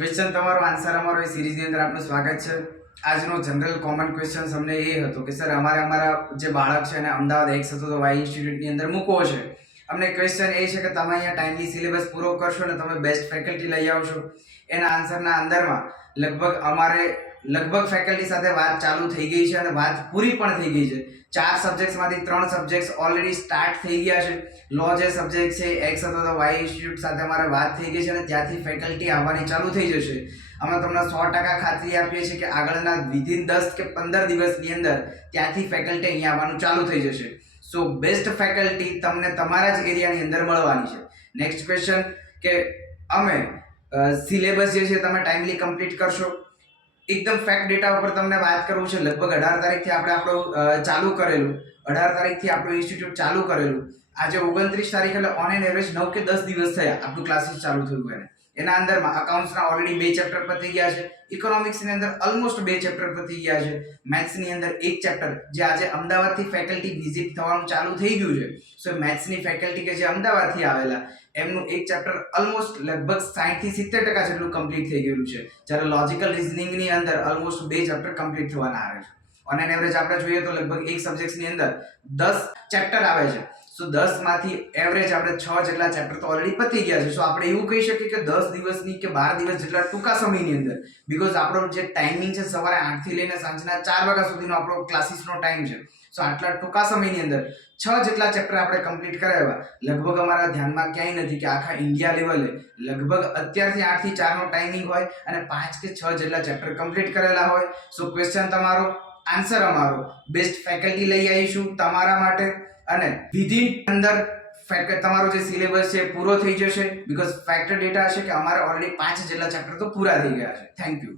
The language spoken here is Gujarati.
ક્વેશ્ચન તમારો આન્સર અમારો એ સિરીઝની અંદર આપનું સ્વાગત છે. આજનો જનરલ કોમન ક્વેશ્ચન અમને એ હતો કે સર અમારા જે બાળક છે એને અમદાવાદ એક્સ હતો તો વાય ઇન્સ્ટિટ્યૂટની અંદર મૂકવો છે. અમને ક્વેશ્ચન એ છે કે તમે અહીંયા ટાઈમલી સિલેબસ પૂરો કરશો અને તમે બેસ્ટ ફેકલ્ટી લઈ આવશો. એના આન્સરના અંદરમાં લગભગ ફેકલ્ટી સાથે વાત ચાલુ થઈ ગઈ છે અને વાત પૂરી પણ થઈ ગઈ છે. 4 સબ્જેક્ટ્સમાંથી 3 સબ્જેક્ટ્સ ઓલરેડી સ્ટાર્ટ થઈ ગયા છે. લો જે સબ્જેક્ટ છે એક્સ હતો તો વાય ઇન્સ્ટિટ્યૂટ સાથે અમારે વાત થઈ ગઈ છે અને ત્યાંથી ફેકલ્ટી આવવાની ચાલુ થઈ જશે. અમે તમને 100% ખાતરી આપીએ છીએ કે આગળના વિધિન 10 કે 15 દિવસની અંદર ત્યાંથી ફેકલ્ટી અહીંયા આવવાનું ચાલુ થઈ જશે. સો બેસ્ટ ફેકલ્ટી તમને તમારા જ એરિયાની અંદર મળવાની છે. નેક્સ્ટ ક્વેશ્ચન કે અમે સિલેબસ જે છે તમે ટાઈમલી કમ્પ્લીટ કરશો. એકદમ ફેક્ટ ડેટા ઉપર તમને વાત કરવું છે. લગભગ 18 તારીખથી આપણે આપણું ચાલુ કરેલું 18 તારીખથી આપણું ઇન્સ્ટિટ્યૂટ ચાલુ કરેલુું. આજે 29 તારીખ એટલે ઓન એન એવરેજ 9 કે 10 દિવસ થયા આપણું ક્લાસીસ ચાલુ થયું એને. એના અંદરમાં અકાઉન્ટ્સના ઓલરેડી 2 ચેપ્ટર પતી ગયા છે. ઇકોનોમિક્સની અંદર ઓલમોસ્ટ 2 ચેપ્ટર પતી ગયા છે. મેથ્સની અંદર 1 ચેપ્ટર જે આજે અમદાવાદથી ફેકલ્ટી વિઝિટ થવાનું ચાલુ થઈ ગયું છે. સો મેથ્સની ફેકલ્ટી કે જે અમદાવાદથી આવેલા એમનું 1 ચેપ્ટર ઓલમોસ્ટ લગભગ 60 થી 70% જેટલું કમ્પ્લીટ થઈ ગયેલું છે. જ્યારે લોજિકલ રીઝનિંગની અંદર ઓલમોસ્ટ 2 ચેપ્ટર કમ્પ્લીટ થવાના આવે છે. ઓન એન એવરેજ આપણે જોઈએ તો લગભગ એક સબ્જેક્ટની અંદર 10 ચેપ્ટર આવે છે. સો 10 માંથી એવરેજ આપણે 6 જેટલા ચેપ્ટર તો ઓલરેડી પતી ગયા છે. સો આપણે એવું કહી શકીએ કે 10 દિવસની કે 12 દિવસ જેટલા ટૂંકા સમયની અંદર, બીકોઝ આપણો જે ટાઈમિંગ છે સવારે 8 થી લઈને સાંજના 4 વાગ્યા સુધીનો આપણો ક્લાસીસનો ટાઈમ છે. સો આટલા ટૂંકા સમયની અંદર 6 જેટલા ચેપ્ટર આપણે કમ્પ્લીટ કરાવ્યા. લગભગ અમારા ધ્યાનમાં ક્યાંય નથી કે આખા ઇન્ડિયા લેવલે લગભગ અત્યારથી 8 થી 4 નો ટાઈમિંગ હોય અને 5 કે 6 જેટલા ચેપ્ટર કમ્પ્લીટ કરેલા હોય. સો ક્વેશ્ચન તમારો, આન્સર અમારો. બેસ્ટ ફેકલ્ટી લઈ આવીશું તમારા માટે અને વિધિન અંદર તમારો જે સિલેબસ છે પૂરો થઈ જશે. બીકોઝ ફેક્ટર ડેટા હશે કે અમારે ઓલરેડી 5 જેટલા ચેપ્ટર તો પૂરા થઈ ગયા છે. Thank you.